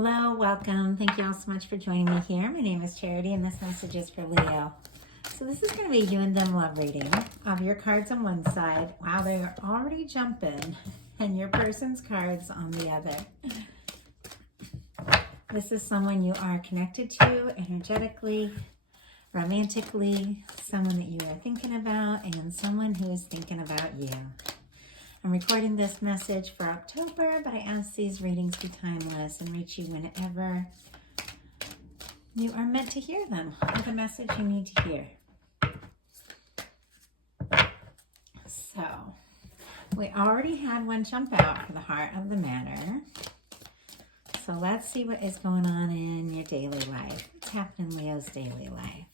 Hello, welcome. Thank you all so much for joining me here. My name is Charity and this message is for Leo. So this is going to be you and them love reading of your cards on one side. Wow, they're already jumping. And your person's cards on the other. This is someone you are connected to energetically, romantically, someone that you are thinking about, and someone who is thinking about you. I'm recording this message for October, but I ask these readings be timeless and reach you whenever you are meant to hear them, or the message you need to hear. So, we already had one jump out for the heart of the matter. So let's see what is going on in your daily life. What's happening in Leo's daily life?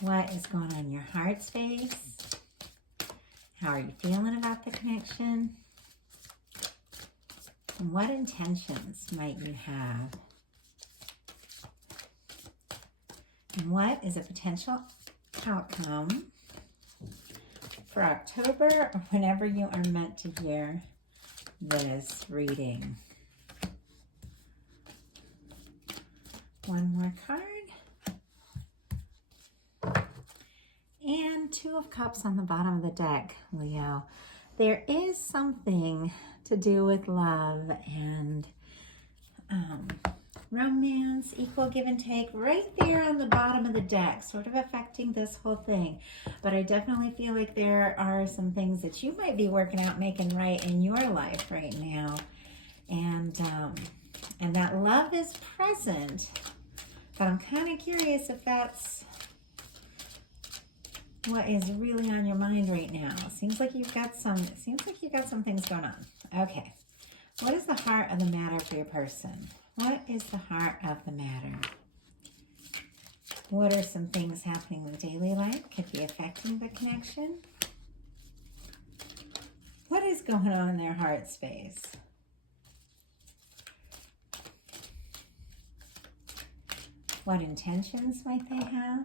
What is going on in your heart space? How are you feeling about the connection? And what intentions might you have? And what is a potential outcome for October or whenever you are meant to hear this reading? One more card. And Two of Cups on the bottom of the deck, Leo. There is something to do with love and romance, equal give and take, right there on the bottom of the deck, sort of affecting this whole thing. But I definitely feel like there are some things that you might be working out, making right in your life right now. And that love is present. But I'm kind of curious if that's what is really on your mind right now. Seems like you've got some things going on. Okay. What is the heart of the matter for your person? What is the heart of the matter? What are some things happening in daily life? Could be affecting the connection. What is going on in their heart space? What intentions might they have?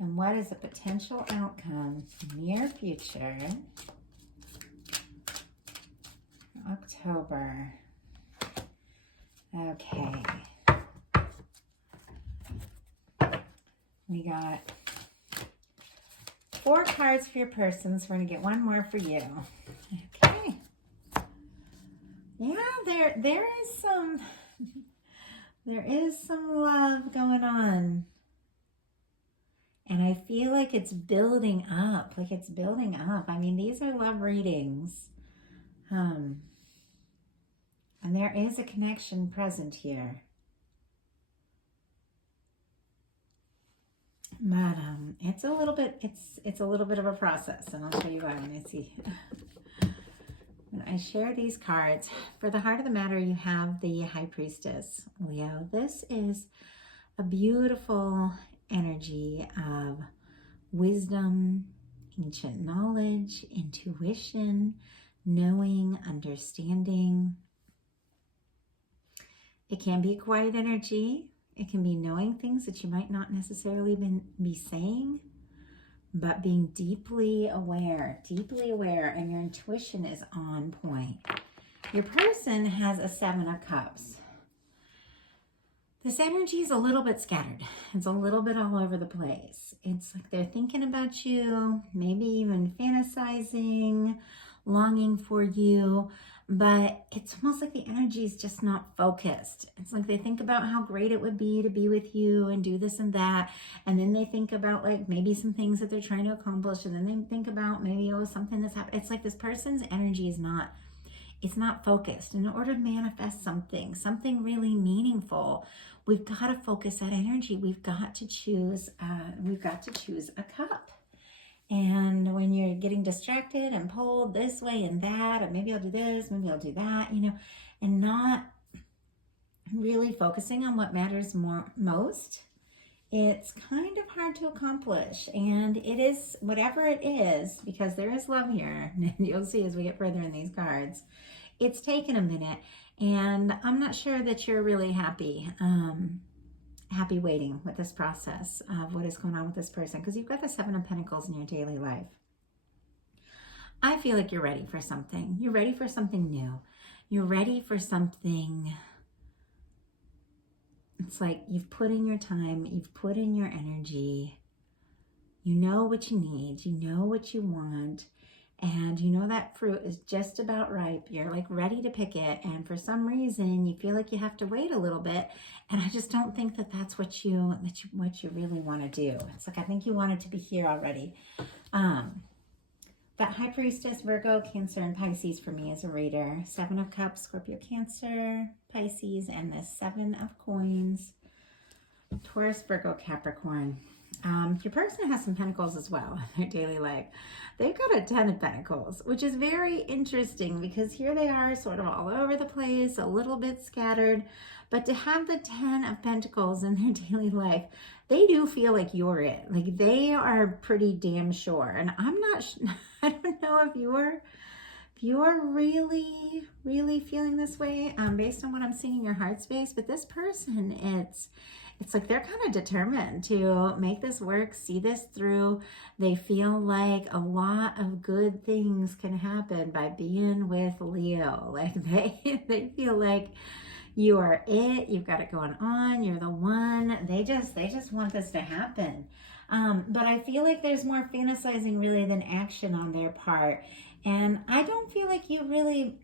And what is a potential outcome near future, October? Okay. We got 4 cards for your person, so we're going to get one more for you. Okay. Yeah, there is some love going on. And I feel like it's building up, I mean, these are love readings. And there is a connection present here. But it's a little bit of a process, and I'll show you why when I see. When I share these cards, for the heart of the matter, you have the High Priestess, Leo. This is a beautiful energy of wisdom, ancient knowledge, intuition, knowing, understanding. It can be a quiet energy. It can be knowing things that you might not necessarily be saying, but being deeply aware, and your intuition is on point. Your person has a 7 of Cups. This energy is a little bit scattered. It's a little bit all over the place. It's like they're thinking about you, maybe even fantasizing, longing for you, but it's almost like the energy is just not focused. It's like they think about how great it would be to be with you and do this and that, and then they think about like maybe some things that they're trying to accomplish, and then they think about maybe something that's happened. It's like this person's energy is not focused. In order to manifest something really meaningful, we've got to focus that energy. We've got to choose a cup. And when you're getting distracted and pulled this way and that, or maybe I'll do this, maybe I'll do that, and not really focusing on what matters most, it's kind of hard to accomplish. And it is, whatever it is, because there is love here, and you'll see as we get further in these cards, it's taken a minute, and I'm not sure that you're really happy waiting with this process of what is going on with this person, because you've got the 7 of Pentacles in your daily life. I feel like you're ready for something. You're ready for something new. You're ready for something. It's like you've put in your time, you've put in your energy. You know what you need, you know what you want, and you know that fruit is just about ripe. You're like ready to pick it, and for some reason you feel like you have to wait a little bit, and I just don't think that that's what you really want to do. It's like I think you want it to be here already. But High Priestess, Virgo, Cancer, and Pisces for me as a reader. 7 of Cups, Scorpio, Cancer, Pisces, and the 7 of Coins, Taurus, Virgo, Capricorn. Your person has some pentacles as well in their daily life. They've got a 10 of Pentacles, which is very interesting because here they are sort of all over the place, a little bit scattered. But to have the 10 of Pentacles in their daily life, they do feel like you're it. Like they are pretty damn sure. And I'm not, I don't know if you're really feeling this way based on what I'm seeing in your heart space. But this person, it's like they're kind of determined to make this work, see this through. They feel like a lot of good things can happen by being with Leo. Like they feel like you are it, you've got it going on, you're the one. They just want this to happen. But I feel like there's more fantasizing really than action on their part. And I don't feel like you really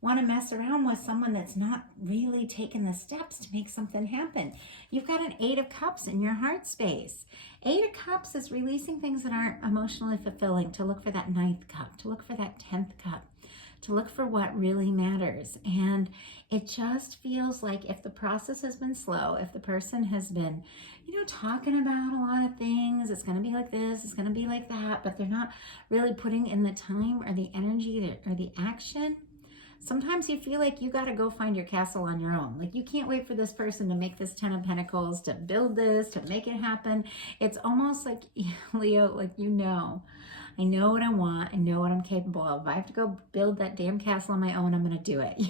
want to mess around with someone that's not really taking the steps to make something happen. You've got an 8 of Cups in your heart space. 8 of Cups is releasing things that aren't emotionally fulfilling, to look for that 9th cup, to look for that 10th cup, to look for what really matters. And it just feels like if the process has been slow, if the person has been, talking about a lot of things, it's going to be like this, it's going to be like that, but they're not really putting in the time or the energy or the action. Sometimes you feel like you got to go find your castle on your own. Like you can't wait for this person to make this 10 of Pentacles, to build this, to make it happen. It's almost like, Leo, like, I know what I want. I know what I'm capable of. If I have to go build that damn castle on my own, I'm going to do it.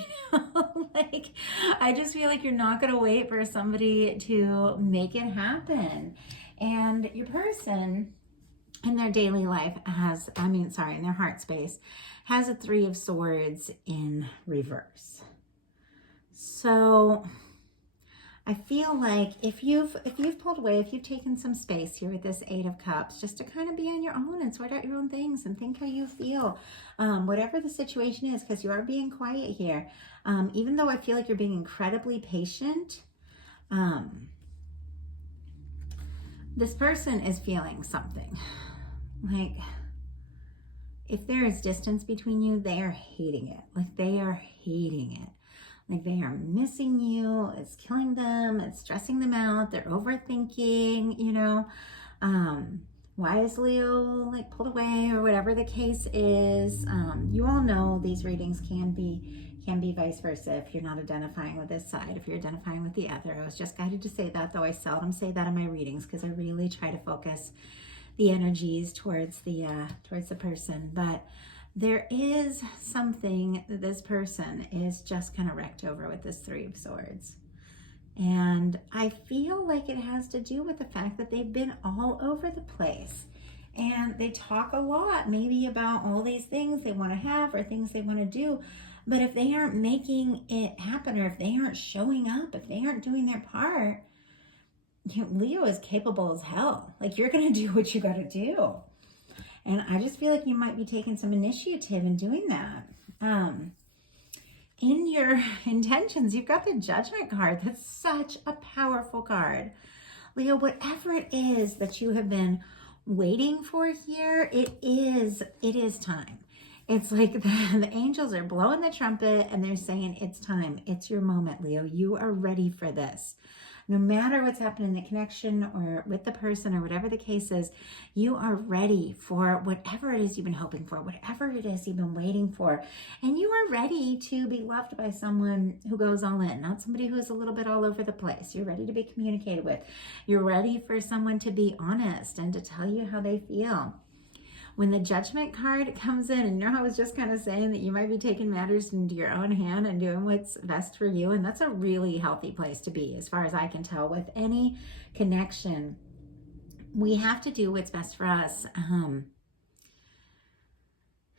Like, I just feel like you're not going to wait for somebody to make it happen. And your person in their daily life in their heart space, has a 3 of Swords in reverse. So I feel like if you've pulled away, if you've taken some space here with this 8 of Cups, just to kind of be on your own and sort out your own things and think how you feel, whatever the situation is, because you are being quiet here. Even though I feel like you're being incredibly patient, this person is feeling something. Like, if there is distance between you, they are hating it. Like, they are hating it. Like, they are missing you. It's killing them. It's stressing them out. They're overthinking, why is Leo, like, pulled away or whatever the case is. You all know these readings can be vice versa if you're not identifying with this side, if you're identifying with the other. I was just guided to say that, though I seldom say that in my readings because I really try to focus the energies towards the person. But there is something that this person is just kind of wrecked over with this 3 of Swords. And I feel like it has to do with the fact that they've been all over the place. And they talk a lot, maybe about all these things they want to have or things they want to do. But if they aren't making it happen, or if they aren't showing up, if they aren't doing their part, Leo is capable as hell. Like, you're going to do what you got to do. And I just feel like you might be taking some initiative in doing that. In your intentions, you've got the Judgment card. That's such a powerful card. Leo, whatever it is that you have been waiting for here, it is time. It's like the angels are blowing the trumpet and they're saying, it's time. It's your moment, Leo. You are ready for this. No matter what's happening in the connection or with the person or whatever the case is, you are ready for whatever it is you've been hoping for, whatever it is you've been waiting for. And you are ready to be loved by someone who goes all in, not somebody who's a little bit all over the place. You're ready to be communicated with. You're ready for someone to be honest and to tell you how they feel. When the Judgment card comes in, and I was just kind of saying that you might be taking matters into your own hand and doing what's best for you. And that's a really healthy place to be, as far as I can tell. With any connection, we have to do what's best for us.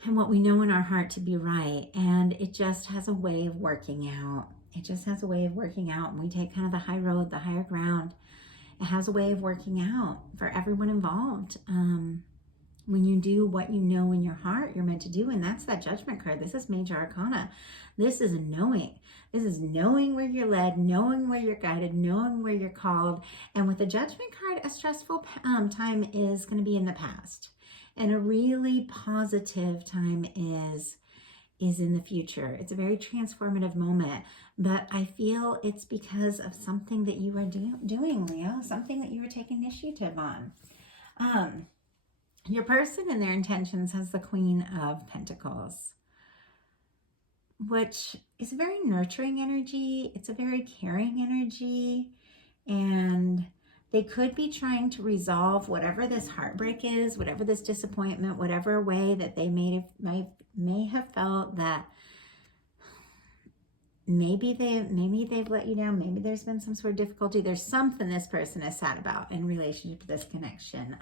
and what we know in our heart to be right. And it just has a way of working out. It just has a way of working out. And we take kind of the high road, the higher ground. It has a way of working out for everyone involved. When you do what you know in your heart you're meant to do, and that's that Judgment card. This is Major Arcana. This is a knowing. This is knowing where you're led, knowing where you're guided, knowing where you're called. And with the Judgment card, a stressful time is going to be in the past. And a really positive time is in the future. It's a very transformative moment, but I feel it's because of something that you are doing, Leo, something that you were taking initiative on. Your person and their intentions has the Queen of Pentacles, which is a very nurturing energy. It's a very caring energy, and they could be trying to resolve whatever this heartbreak is, whatever this disappointment, whatever way that they may have felt that maybe they've let you down, maybe there's been some sort of difficulty. There's something this person is sad about in relationship to this connection.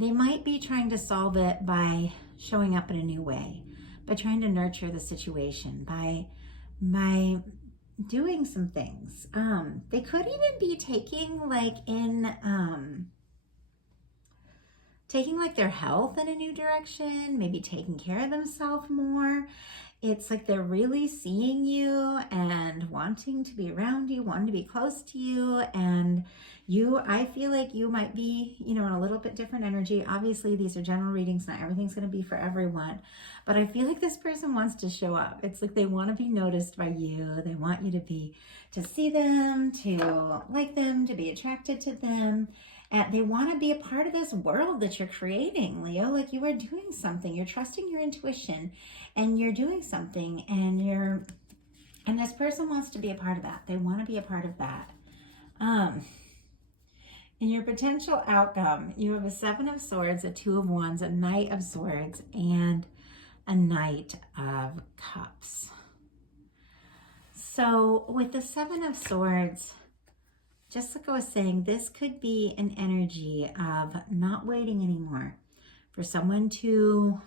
They might be trying to solve it by showing up in a new way, by trying to nurture the situation, by doing some things. They could even be taking their health in a new direction, maybe taking care of themselves more. It's like they're really seeing you and wanting to be around you, wanting to be close to you. And I feel like you might be, in a little bit different energy. Obviously, these are general readings. Not everything's going to be for everyone. But I feel like this person wants to show up. It's like they want to be noticed by you. They want you to see them, to like them, to be attracted to them. And they want to be a part of this world that you're creating, Leo. Like you are doing something. You're trusting your intuition and you're doing something, and this person wants to be a part of that. They want to be a part of that. In your potential outcome, you have a 7 of Swords, a 2 of Wands, a Knight of Swords, and a Knight of Cups. So with the 7 of Swords, just like I was saying, this could be an energy of not waiting anymore for someone to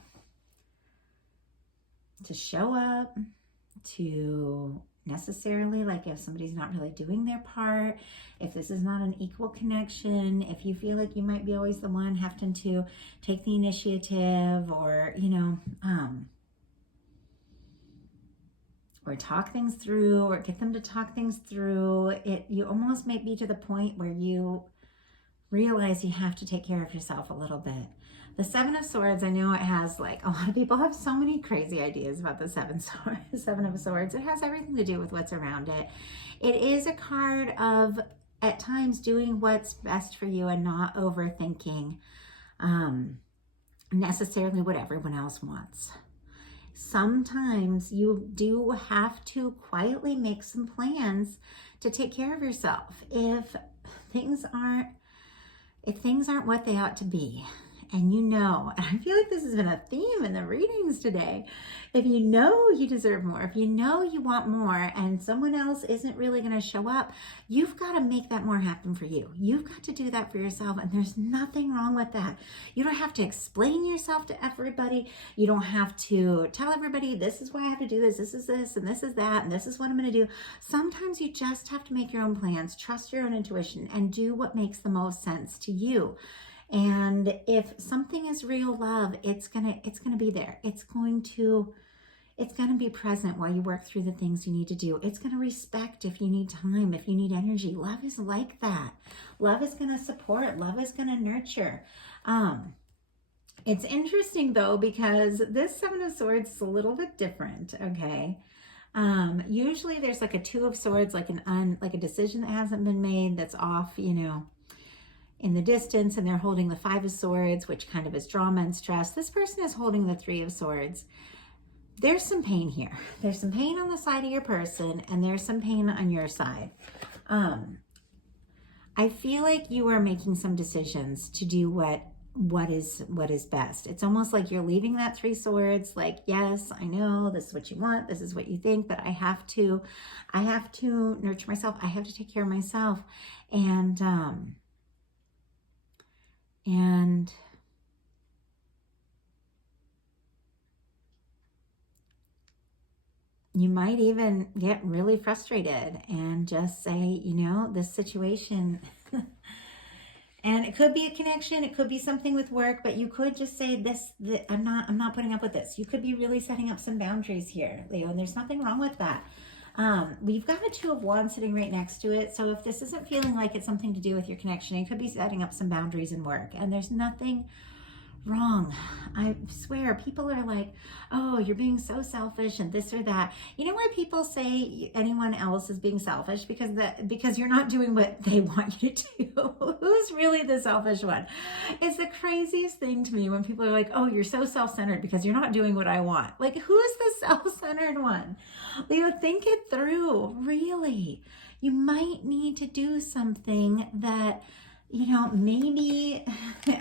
show up, to necessarily, like if somebody's not really doing their part, if this is not an equal connection, if you feel like you might be always the one having to take the initiative or, or talk things through or get them to talk things through, you almost might be to the point where you realize you have to take care of yourself a little bit. The 7 of Swords, I know it has a lot of people have so many crazy ideas about the 7 of Swords. It has everything to do with what's around it. It is a card of, at times, doing what's best for you and not overthinking necessarily what everyone else wants. Sometimes you do have to quietly make some plans to take care of yourself. If things aren't what they ought to be, and I feel like this has been a theme in the readings today. If you know you deserve more, if you know you want more, and someone else isn't really going to show up, you've got to make that more happen for you. You've got to do that for yourself, and there's nothing wrong with that. You don't have to explain yourself to everybody. You don't have to tell everybody, this is why I have to do this, this is this, and this is that, and this is what I'm going to do. Sometimes you just have to make your own plans, trust your own intuition, and do what makes the most sense to you. And if something is real love, it's gonna be there. It's gonna be present while you work through the things you need to do. It's gonna respect if you need time, if you need energy. Love is like that. Love is gonna support. Love is gonna nurture. It's interesting though, because this 7 of Swords is a little bit different. Okay. Usually there's like a 2 of Swords, like a decision that hasn't been made, that's off, in the distance, and they're holding the 5 of Swords, which kind of is drama and stress. This person is holding the 3 of Swords. There's some pain here. There's some pain on the side of your person, and there's some pain on your side. I feel like you are making some decisions to do what is best. It's almost like you're leaving that 3 swords, like, yes, I know this is what you want, this is what you think, but I have to nurture myself. I have to take care of myself. And You might even get really frustrated and just say, you know, this situation, and it could be a connection, it could be something with work, but you could just say I'm not putting up with this. You could be really setting up some boundaries here, Leo, and there's nothing wrong with that. We've got a Two of Wands sitting right next to it. So if this isn't feeling like it's something to do with your connection, it could be setting up some boundaries in work, and there's nothing wrong. I swear, people are like, oh, you're being so selfish and this or that. You know why people say anyone else is being selfish? Because you're not doing what they want you to do. Who's really the selfish one? It's the craziest thing to me when people are like, oh, you're so self-centered because you're not doing what I want. Like, who's the self-centered one? Leo, think it through. Really, you might need to do something that, you know, maybe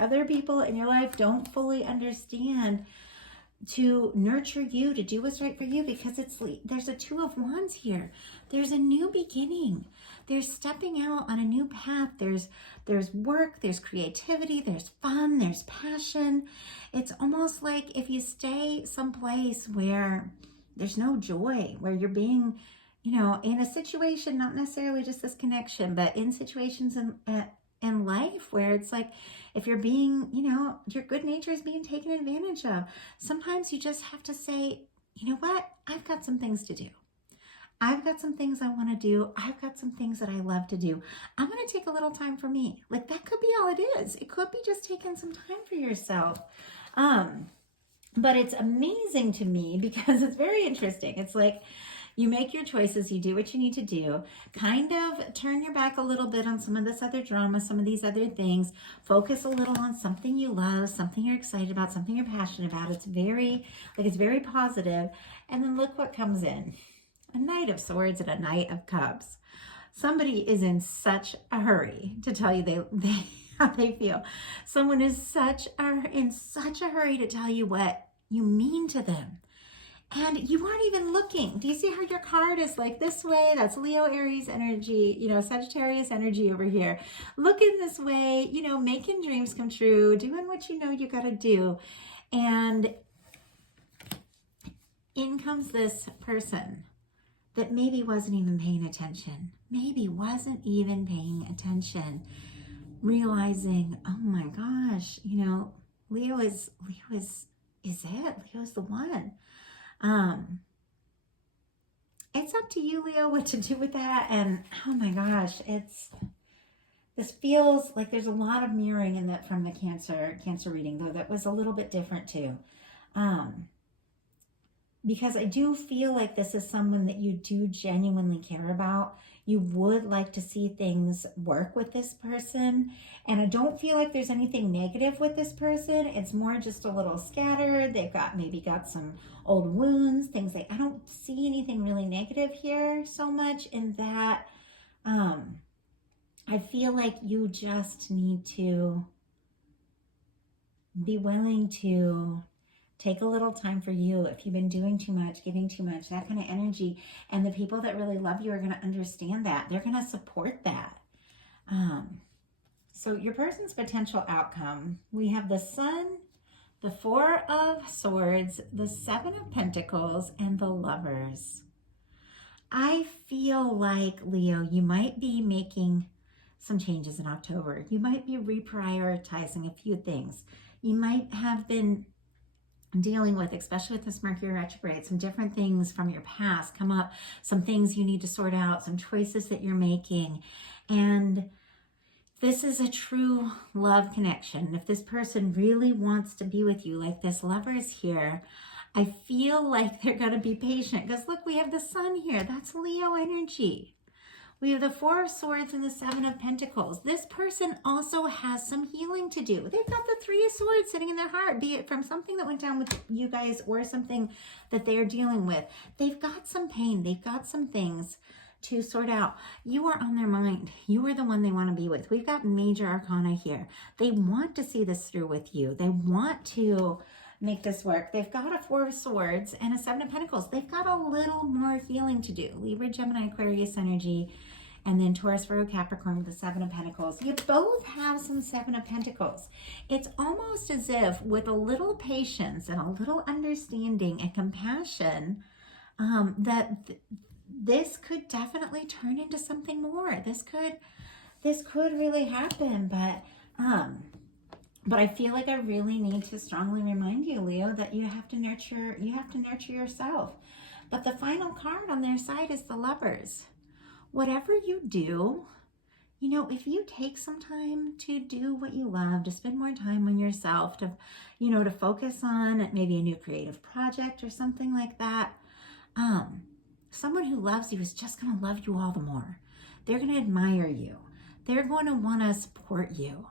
other people in your life don't fully understand, to nurture you, to do what's right for you, because there's a Two of Wands here. There's a new beginning. There's stepping out on a new path. There's work, there's creativity, there's fun, there's passion. It's almost like if you stay someplace where there's no joy, where you're being, you know, in a situation, not necessarily just this connection, but in situations in life where it's like, if you're being, you know, your good nature is being taken advantage of, sometimes you just have to say, you know what, I've got some things to do. I've got some things I want to do. I've got some things that I love to do. I'm going to take a little time for me. Like, that could be all it is. It could be just taking some time for yourself. But it's amazing to me because it's very interesting. It's like, you make your choices, you do what you need to do, kind of turn your back a little bit on some of this other drama, some of these other things, focus a little on something you love, something you're excited about, something you're passionate about. It's very positive. And then look what comes in. A Knight of Swords and a Knight of Cups. Somebody is in such a hurry to tell you how they feel. Someone is in such a hurry to tell you what you mean to them. And you aren't even looking. Do you see how your card is like this way? That's Leo, Aries energy, you know, Sagittarius energy over here. Looking this way, you know, making dreams come true, doing what you know you got to do. And in comes this person that maybe wasn't even paying attention. Realizing, oh my gosh, you know, Leo is it. Leo's the one. It's up to you, Leo, what to do with that. And oh my gosh, this feels like there's a lot of mirroring in that from the Cancer reading, though that was a little bit different too. Because I do feel like this is someone that you do genuinely care about. You would like to see things work with this person. And I don't feel like there's anything negative with this person. It's more just a little scattered. They've maybe got some old wounds, things like, I don't see anything really negative here so much in that. I feel like you just need to be willing to take a little time for you. If you've been doing too much, giving too much, that kind of energy, and the people that really love you are going to understand that. They're going to support that. So your person's potential outcome, we have the Sun, the Four of Swords, the Seven of Pentacles, and the Lovers. I feel like, Leo, you might be making some changes in October. You might be reprioritizing a few things. You might have been dealing with, especially with this Mercury retrograde, some different things from your past come up, some things you need to sort out, some choices that you're making. And this is a true love connection. If this person really wants to be with you, like this Lover's here, I feel like they're going to be patient. Because look, we have the Sun here. That's Leo energy. We have the Four of Swords and the Seven of Pentacles. This person also has some healing to do. They've got the Three of Swords sitting in their heart, be it from something that went down with you guys or something that they're dealing with. They've got some pain. They've got some things to sort out. You are on their mind. You are the one they want to be with. We've got major arcana here. They want to see this through with you. They want to make this work. They've got a Four of Swords and a Seven of Pentacles. They've got a little more healing to do. Libra, Gemini, Aquarius energy, and then Taurus, Virgo, Capricorn with the Seven of Pentacles. You both have some Seven of Pentacles. It's almost as if with a little patience and a little understanding and compassion, this could definitely turn into something more. This could really happen, but I feel like I really need to strongly remind you, Leo, that you have to nurture yourself. But the final card on their side is the Lovers. Whatever you do, if you take some time to do what you love, to spend more time on yourself, to focus on maybe a new creative project or something like that, someone who loves you is just going to love you all the more. They're going to admire you. They're going to want to support you.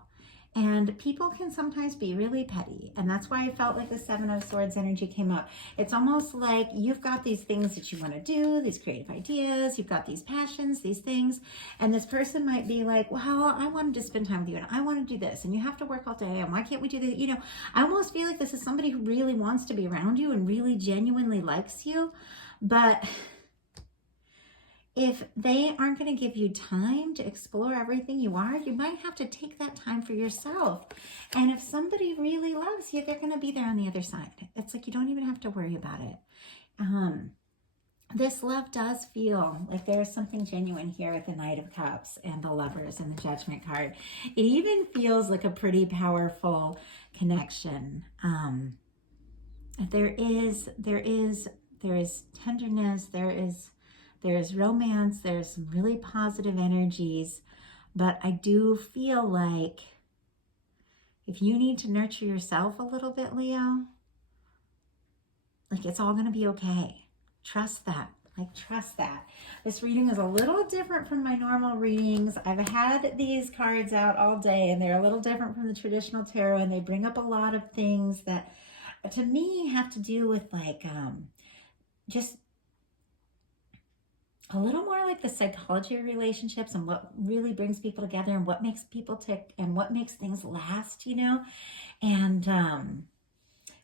And people can sometimes be really petty. And that's why I felt like the Seven of Swords energy came up. It's almost like you've got these things that you want to do, these creative ideas, you've got these passions, these things. And this person might be like, well, I wanted to spend time with you and I want to do this. And you have to work all day. And why can't we do that? I almost feel like this is somebody who really wants to be around you and really genuinely likes you. But if they aren't going to give you time to explore everything you are, you might have to take that time for yourself. And if somebody really loves you, they're going to be there on the other side. It's like you don't even have to worry about it. This love does feel like there's something genuine here with the Knight of Cups and the Lovers and the Judgment card. It even feels like a pretty powerful connection. There is tenderness, there is romance, there's some really positive energies, but I do feel like if you need to nurture yourself a little bit, Leo, like it's all going to be okay. Trust that. Trust that. This reading is a little different from my normal readings. I've had these cards out all day and they're a little different from the traditional tarot, and they bring up a lot of things that to me have to do with just a little more like the psychology of relationships and what really brings people together and what makes people tick and what makes things last, and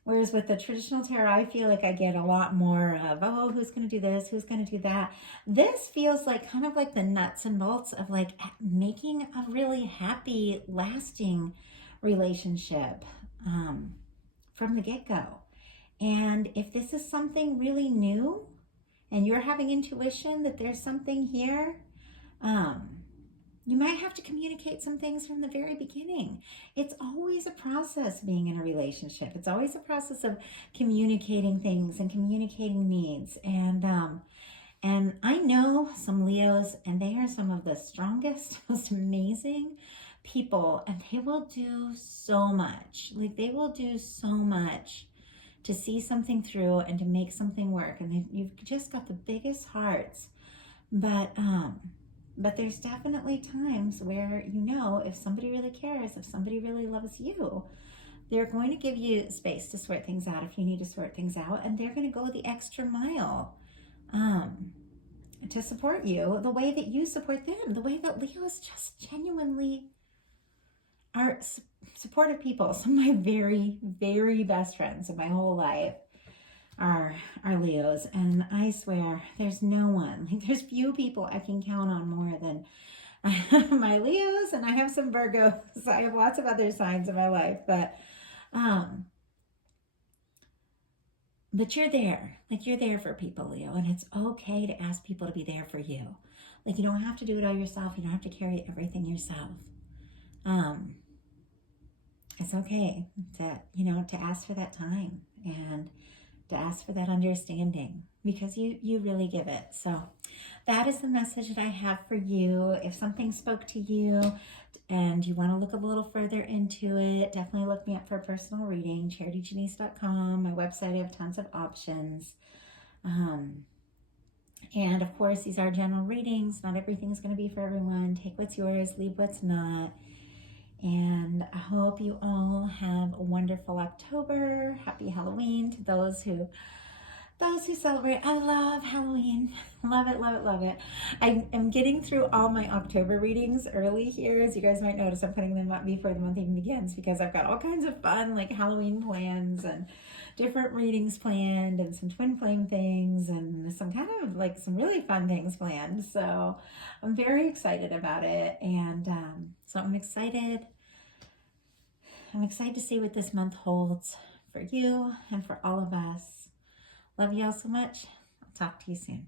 whereas with the traditional tarot, I feel like I get a lot more of, oh, who's going to do this? Who's going to do that? This feels like kind of like the nuts and bolts of like making a really happy, lasting relationship from the get-go. And if this is something really new, and you're having intuition that there's something here, you might have to communicate some things from the very beginning. It's always a process being in a relationship. It's always a process of communicating things and communicating needs. And I know some Leos, and they are some of the strongest, most amazing people, and they will do so much. They will do so much to see something through and to make something work. And you've just got the biggest hearts. But there's definitely times where, if somebody really cares, if somebody really loves you, they're going to give you space to sort things out if you need to sort things out. And they're going to go the extra mile to support you the way that you support them, the way that Leos just genuinely are supportive people. Some of my very, very best friends of my whole life are Leos, and I swear there's no one, there's few people I can count on more than my Leos, and I have some Virgos. I have lots of other signs in my life, but you're there. You're there for people, Leo, and it's okay to ask people to be there for you. You don't have to do it all yourself. You don't have to carry everything yourself. It's okay to ask for that time and to ask for that understanding, because you really give it. So that is the message that I have for you. If something spoke to you and you want to look a little further into it, definitely look me up for a personal reading, charityjanice.com. My website, I have tons of options. And of course, these are general readings. Not everything's going to be for everyone. Take what's yours, leave what's not. And I hope you all have a wonderful October. Happy Halloween to those who celebrate. I love Halloween. Love it, love it, love it. I am getting through all my October readings early here. As you guys might notice, I'm putting them up before the month even begins, because I've got all kinds of fun Halloween plans and different readings planned, and some twin flame things, and some kind of some really fun things planned. So I'm very excited about it. And so I'm excited to see what this month holds for you and for all of us. Love you all so much. I'll Talk to you soon.